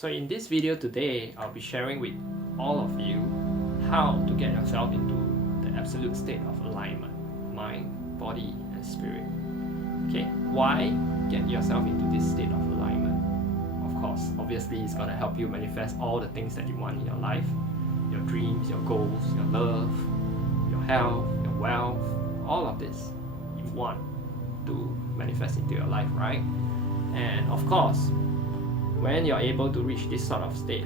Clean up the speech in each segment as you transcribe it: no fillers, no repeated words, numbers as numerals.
So in this video today, I'll be sharing with all of you how to get yourself into the absolute state of alignment, mind, body, and spirit. Okay, why get yourself into this state of alignment? Of course, obviously it's gonna help you manifest all the things that you want in your life, your dreams, your goals, your love, your health, your wealth, all of this you want to manifest into your life, right? And of course, when you're able to reach this sort of state,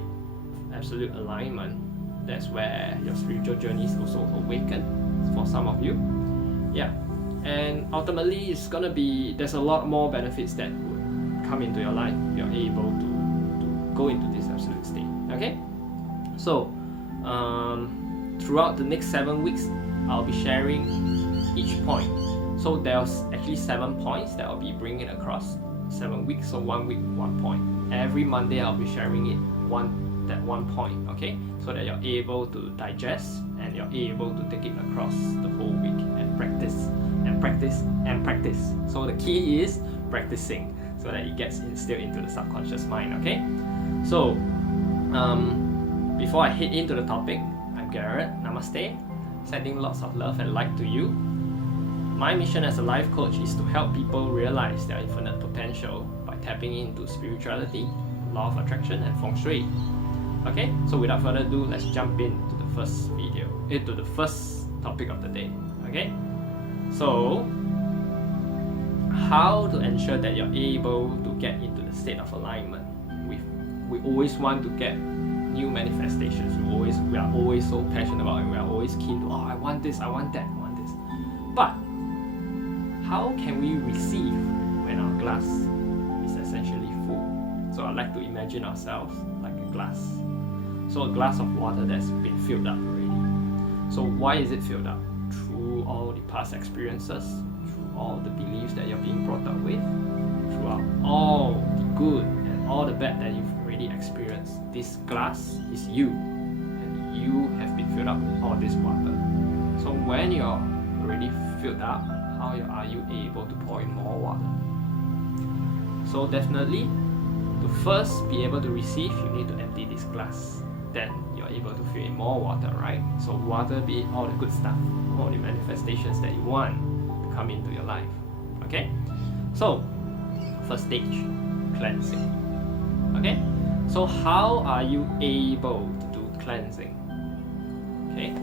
absolute alignment, that's where your spiritual journey is also awakened for some of you. Yeah, and ultimately it's gonna be, there's a lot more benefits that would come into your life. You're able to go into this absolute state. Okay, so throughout the next 7 weeks, I'll be sharing each point. So there's actually 7 points that I'll be bringing across 7 weeks, so 1 week 1 point. Every Monday I'll be sharing it that one point, okay, so that you're able to digest and you're able to take it across the whole week and practice and practice and practice. So the key is practicing so that it gets instilled into the subconscious mind. Okay, so before I head into the topic, I'm Garrett. Namaste, sending lots of love and light to you. My mission as a life coach is to help people realize their infinite potential by tapping into spirituality, law of attraction, and feng shui. Okay, so without further ado, let's jump into the first into the first topic of the day. Okay, so how to ensure that you're able to get into the state of alignment? We always want to get new manifestations. We are always so passionate about it. We are always keen to, I want this, I want that, I want this. But how can we receive when our glass is essentially full? So I like to imagine ourselves like a glass. So a glass of water that's been filled up already. So why is it filled up? Through all the past experiences, through all the beliefs that you're being brought up with, throughout all the good and all the bad that you've already experienced. This glass is you, and you have been filled up with all this water. So when you're already filled up, how are you able to pour in more water? So definitely, to first be able to receive, you need to empty this glass. Then you're able to fill in more water, right? So water be it all the good stuff, all the manifestations that you want to come into your life. Okay? So, first stage, cleansing. Okay? So how are you able to do cleansing? Okay?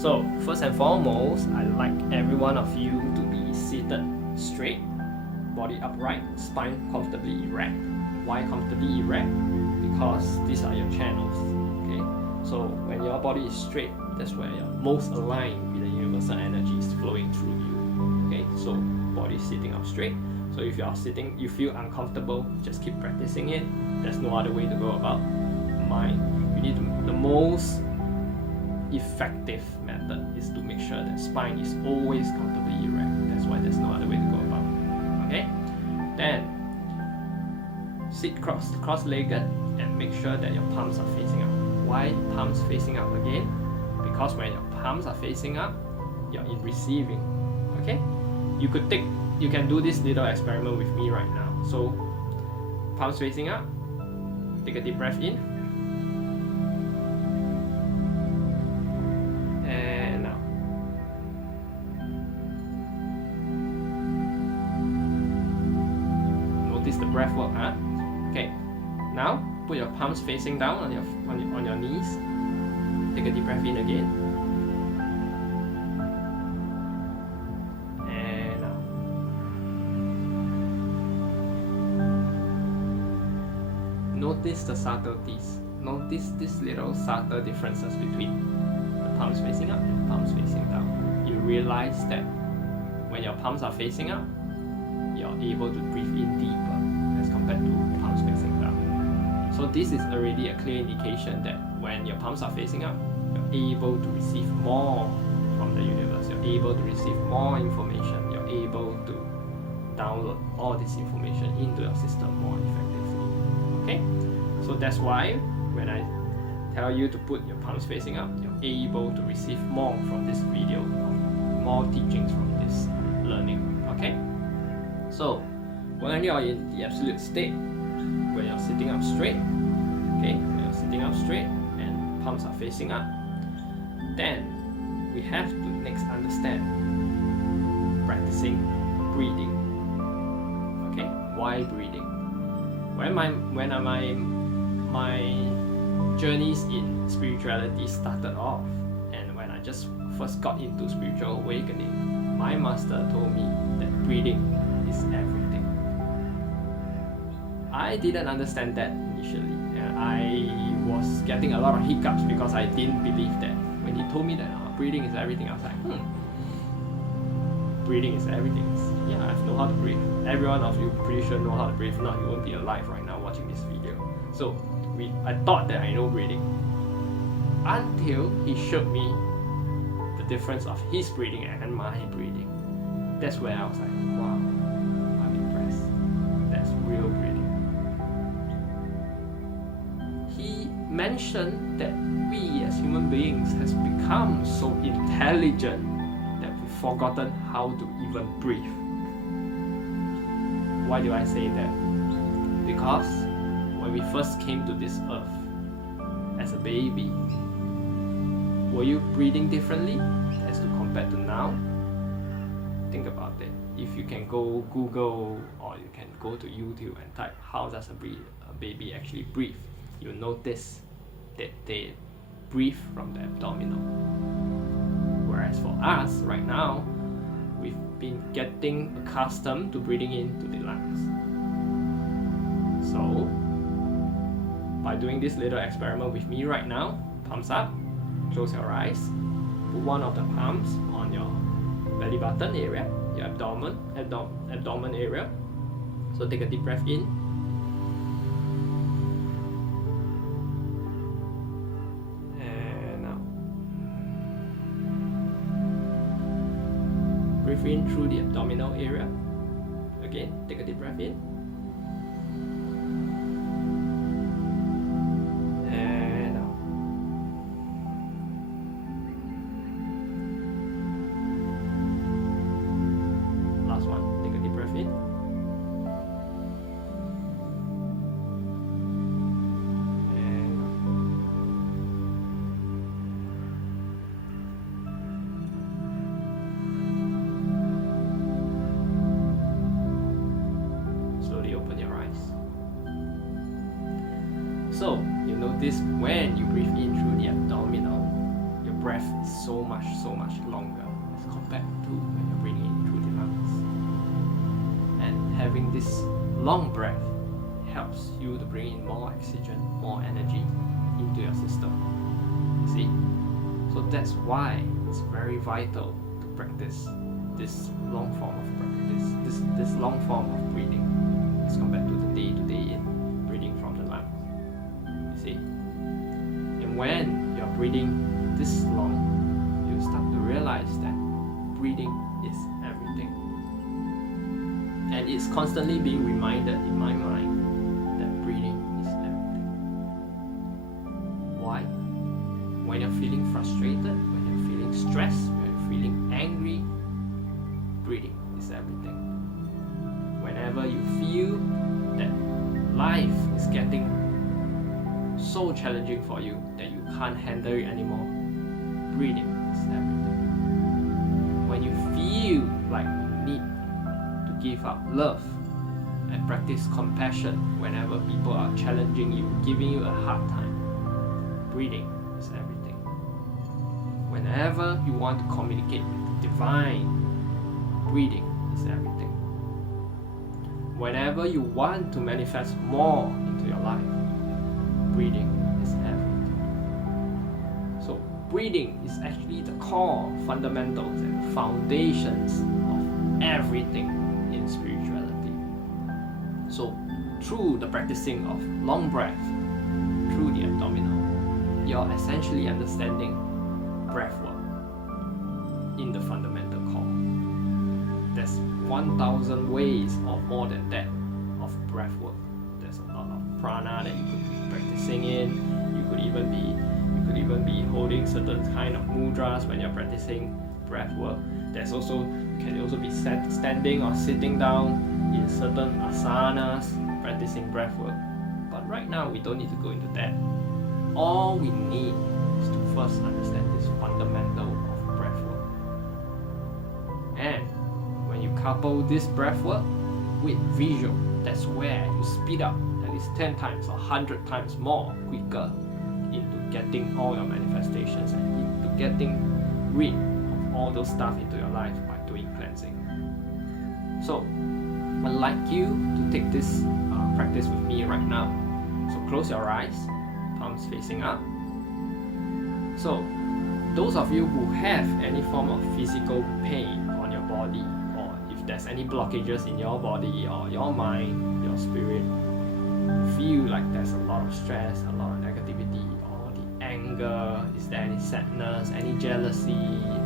So, first and foremost, I'd like every one of you to be seated straight, body upright, spine comfortably erect. Why comfortably erect? Because these are your channels. Okay? So, when your body is straight, that's where you're most aligned with the universal energies flowing through you. Okay? So, body sitting up straight. So, if you are sitting, you feel uncomfortable, just keep practicing it. There's no other way to go about. Mind. You need the most effective method is to make sure that spine is always comfortably erect. That's why there's no other way to go about it. Okay? Then sit cross-legged and make sure that your palms are facing up. Why palms facing up again? Because when your palms are facing up, you're in receiving. Okay? You can do this little experiment with me right now. So palms facing up. Take a deep breath in. The breath work, huh? Okay. Now put your palms facing down on your knees. Take a deep breath in again. And out. Notice the subtleties. Notice these little subtle differences between the palms facing up and the palms facing down. You realize that when your palms are facing up, you're able to breathe in deeper as compared to palms facing down. So this is already a clear indication that when your palms are facing up, you're able to receive more from the universe. You're able to receive more information. You're able to download all this information into your system more effectively. Okay? So that's why when I tell you to put your palms facing up, you're able to receive more from this video, more teachings from this learning. Okay? So when you're in the absolute state, when you're sitting up straight, Okay, so you're sitting up straight and palms are facing up. Then we have to next understand practicing breathing. Okay, why breathing? When my journeys in spirituality started off, and when I just first got into spiritual awakening, my master told me that breathing is everything. I didn't understand that initially, and I was getting a lot of hiccups because I didn't believe that. When he told me that breathing is everything, I was like, breathing is everything. Yeah, I know how to breathe. Every one of you pretty sure know how to breathe. If not, you won't be alive right now watching this video. So I thought that I know breathing until he showed me the difference of his breathing and my breathing. That's where I was like, wow, I'm impressed. That's real breathing. He mentioned that we as human beings has become so intelligent that we've forgotten how to even breathe. Why do I say that? Because when we first came to this earth as a baby, were you breathing differently as to compared to now? Think about it. If you can go Google or you can go to YouTube and type how does a baby actually breathe, you'll notice that they breathe from the abdominal. Whereas for us right now, we've been getting accustomed to breathing into the lungs. So by doing this little experiment with me right now, palms up, close your eyes, put one of the palms on your belly button area, your abdomen area. So take a deep breath in. And out. Breathe in through the abdominal area. Again, take a deep breath in. So you notice when you breathe in through the abdominal, your breath is so much longer as compared to when you're breathing in through the lungs. And having this long breath helps you to bring in more oxygen, more energy into your system. You see? So that's why it's very vital to practice this long form of practice, this long form of breathing as compared to the day-to-day breathing from the lungs. See? And when you're breathing this long, you start to realize that breathing is everything. And it's constantly being reminded in my mind that breathing is everything. Why? When you're feeling frustrated, when you're feeling stressed, when you're feeling angry, breathing is everything. Whenever you feel that life is getting so challenging for you that you can't handle it anymore, breathing is everything. When you feel like you need to give up love and practice compassion whenever people are challenging you, giving you a hard time, breathing is everything. Whenever you want to communicate with the divine, breathing is everything. Whenever you want to manifest more into your life, breathing is everything. So breathing is actually the core, fundamentals and foundations of everything in spirituality. So through the practicing of long breath, through the abdominal, you're essentially understanding breath work in the fundamental core. There's 1,000 ways or more than that of breath work. There's a lot of prana that you could be practicing in. You could even be holding certain kind of mudras when you're practicing breath work. You can also be standing or sitting down in certain asanas practicing breath work. But right now we don't need to go into that. All we need is to first understand this fundamental of breath work. And when you couple this breath work with visual, that's where you speed up at least 10 times or 100 times more quicker into getting all your manifestations and into getting rid of all those stuff into your life by doing cleansing. So I'd like you to take this practice with me right now. So close your eyes, palms facing up. So those of you who have any form of physical pain on your body, or if there's any blockages in your body or your mind, your spirit, feel like there's a lot of stress, a lot of negativity, or the anger, is there any sadness, any jealousy,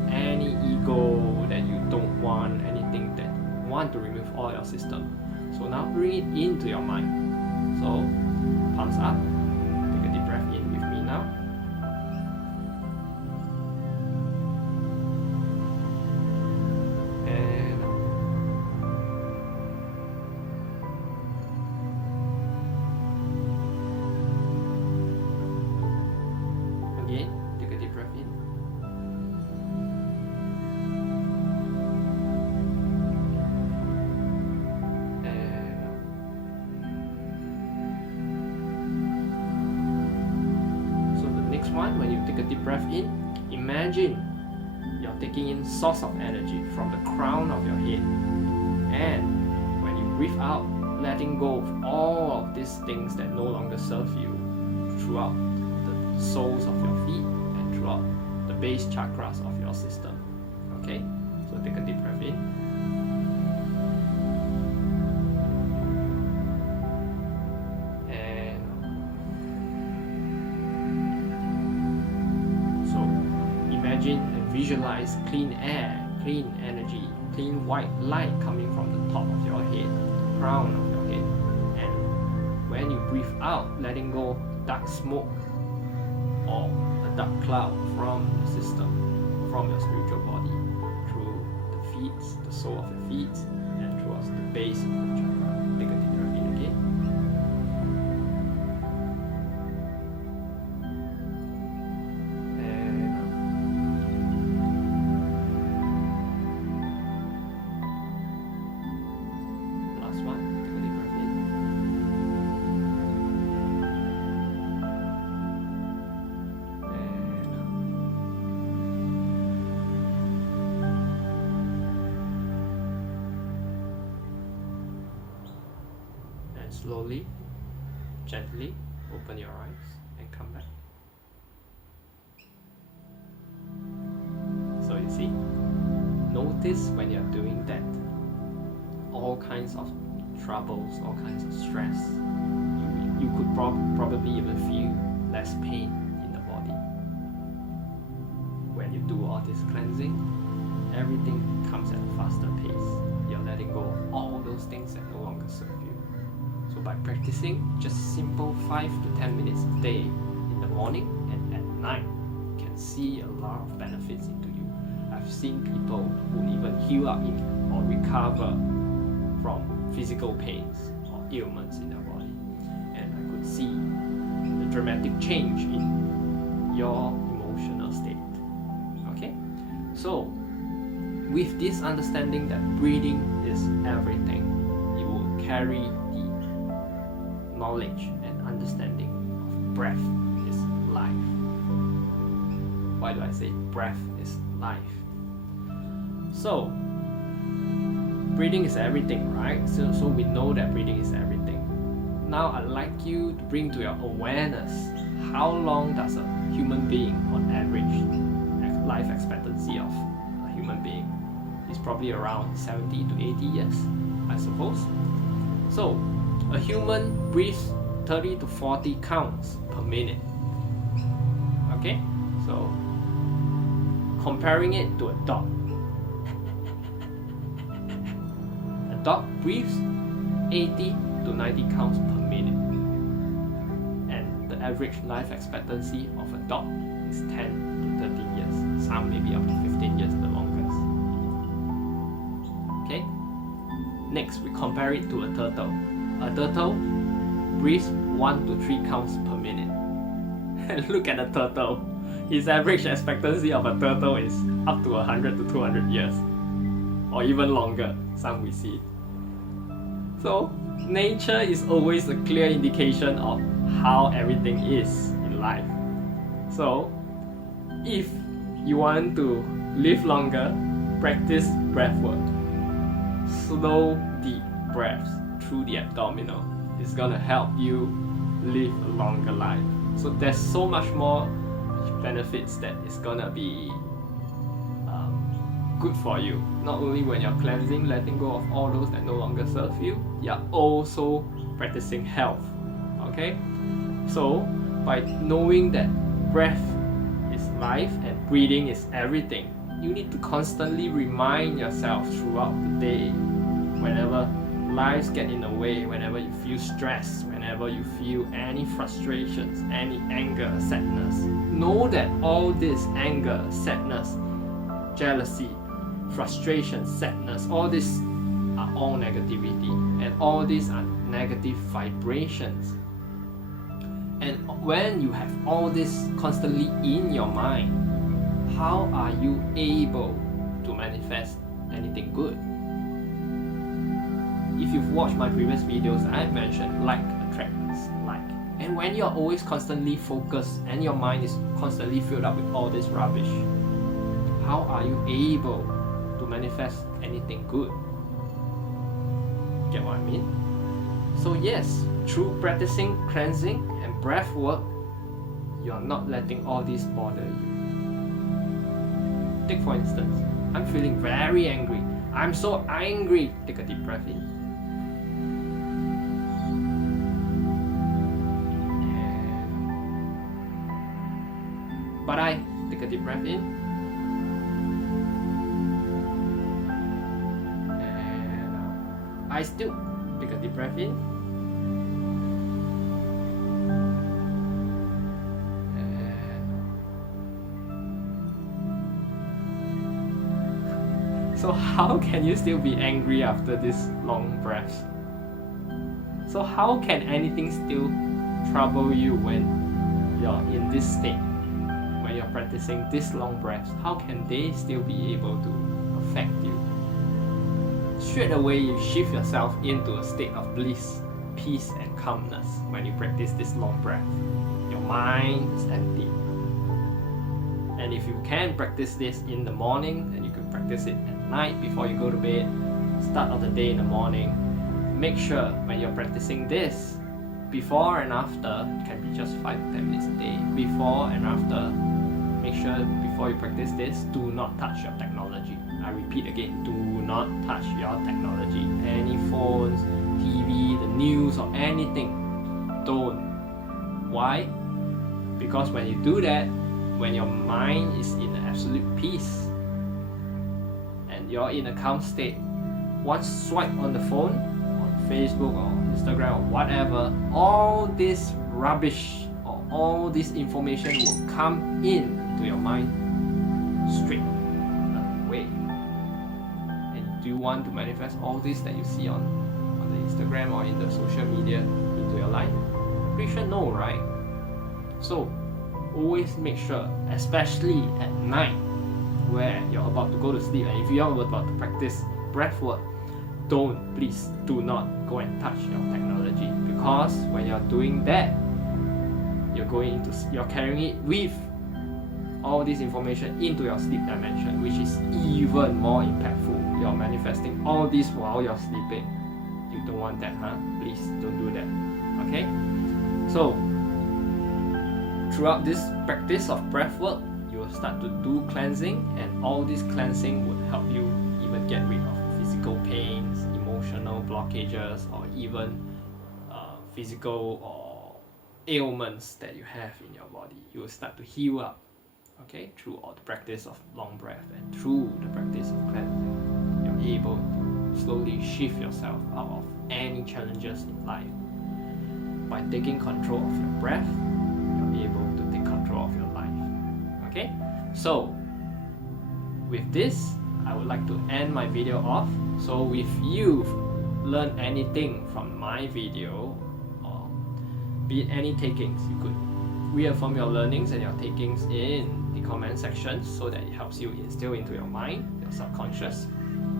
any ego that you don't want, anything that you want to remove all your system. So now bring it into your mind. So palms up, take a deep breath in with me now. And again, take a deep breath in. When you take a deep breath in, imagine you're taking in source of energy from the crown of your head, and when you breathe out, letting go of all of these things that no longer serve you throughout the soles of your feet and throughout the base chakras of your system. Okay, so take a deep breath in. Imagine and visualize clean air, clean energy, clean white light coming from the top of your head, crown of your head. And when you breathe out, letting go of dark smoke or a dark cloud from the system, from your spiritual body, through the feet, the sole of your feet, and towards the base of the chakra. Take a deep breath in again. Slowly, gently open your eyes and come back. So you see, notice when you're doing that, all kinds of troubles, all kinds of stress. You could probably even feel less pain in the body. When you do all this cleansing, everything comes at a faster pace. You're letting go of all those things that no longer serve you. So by practicing just simple 5 to 10 minutes a day in the morning and at night, you can see a lot of benefits into you. I've seen people who even heal up or recover from physical pains or ailments in their body. And I could see the dramatic change in your emotional state. Okay? So with this understanding that breathing is everything, you will carry the knowledge and understanding of breath is life. Why do I say breath is life? So, breathing is everything, right? So we know that breathing is everything. Now I'd like you to bring to your awareness how long does a human being on average life expectancy of a human being is probably around 70 to 80 years, I suppose. So a human breathes 30 to 40 counts per minute. Okay? So comparing it to a dog. A dog breathes 80 to 90 counts per minute. And the average life expectancy of a dog is 10 to 13 years. Some maybe up to 15 years the longest. Okay? Next, we compare it to a turtle. A turtle breathes 1 to 3 counts per minute. And look at the turtle. His average expectancy of a turtle is up to 100 to 200 years, or even longer, some we see. So nature is always a clear indication of how everything is in life. So if you want to live longer, practice breath work. Slow, deep breaths through the abdominal is gonna help you live a longer life. So there's so much more benefits that is gonna be good for you. Not only when you're cleansing, letting go of all those that no longer serve you, you're also practicing health. Okay? So by knowing that breath is life and breathing is everything, you need to constantly remind yourself throughout the day, whenever lives get in the way, whenever you feel stress, whenever you feel any frustrations, any anger, sadness, know that all this anger, sadness, jealousy, frustration, sadness, all these are all negativity, and all these are negative vibrations. And when you have all this constantly in your mind, how are you able to manifest anything good? If you've watched my previous videos, I mentioned like attracts like. And when you're always constantly focused and your mind is constantly filled up with all this rubbish, how are you able to manifest anything good? Get what I mean? So yes, through practicing cleansing and breath work, you're not letting all this bother you. Take for instance, I'm feeling very angry. I'm so angry. Take a deep breath in. But I take a deep breath in. And I still take a deep breath in. So how can you still be angry after this long breaths? So how can anything still trouble you when you're in this state? When you're practicing this long breaths, how can they still be able to affect you? Straight away you shift yourself into a state of bliss, peace and calmness when you practice this long breath. Your mind is empty. And if you can practice this in the morning, then you can practice it at night before you go to bed, start of the day in the morning. Make sure when you're practicing this, before and after, it can be just 5 to 10 minutes a day. Before and after, make sure before you practice this, do not touch your technology. I repeat again, do not touch your technology. Any phones, TV, the news or anything, don't. Why? Because when you do that, when your mind is in absolute peace and you're in a calm state, one swipe on the phone, on Facebook or Instagram or whatever, all this rubbish or all this information will come in to your mind straight away. And do you want to manifest all this that you see on the Instagram or in the social media into your life? Pretty sure no, right? So always make sure, especially at night where you're about to go to sleep, and if you're about to practice breath work, please do not go and touch your technology, because when you're doing that, you're carrying it with all this information into your sleep dimension, which is even more impactful. You're manifesting all this while you're sleeping. You don't want that, huh? Please don't do that. Okay? So throughout this practice of breath work, you will start to do cleansing, and all this cleansing would help you even get rid of physical pains, emotional blockages, or even physical or ailments that you have in your body. You will start to heal up, okay, through all the practice of long breath and through the practice of cleansing. You're able to slowly shift yourself out of any challenges in life. By taking control of your breath, you're able to take control of your life. Okay? So, with this, I would like to end my video off. So if you've learned anything from my video, or be it any takings. You could reaffirm your learnings and your takings in the comment section so that it helps you instill into your mind, your subconscious.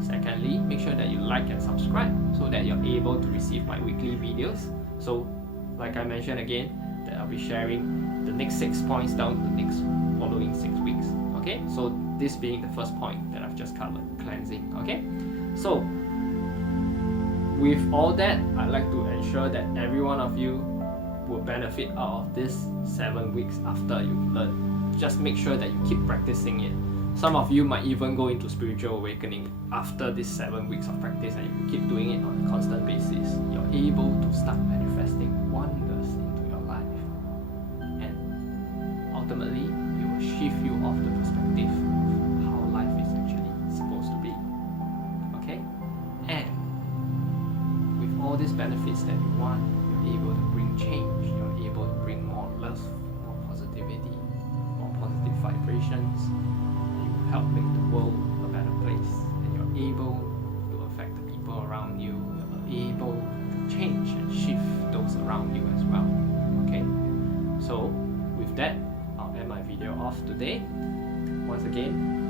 Secondly, make sure that you like and subscribe so that you're able to receive my weekly videos. So, like I mentioned again, that I'll be sharing the next 6 points down to the next following 6 weeks. Okay, so this being the first point that I've just covered, cleansing. Okay, so with all that, I'd like to ensure that every one of you will benefit out of this 7 weeks after you've learned. Just make sure that you keep practicing it. Some of you might even go into spiritual awakening after this 7 weeks of practice, and if you keep doing it on a constant basis, you're able to start manifesting wonders into your life. And ultimately, it will shift you off the perspective of how life is actually supposed to be. Okay? And with all these benefits that you want, you're able to bring change, you're able to bring more love, more positivity, more positive vibrations. Help make the world a better place, and you're able to affect the people around you. You're able to change and shift those around you as well. Okay, so with that, I'll end my video off today. Once again,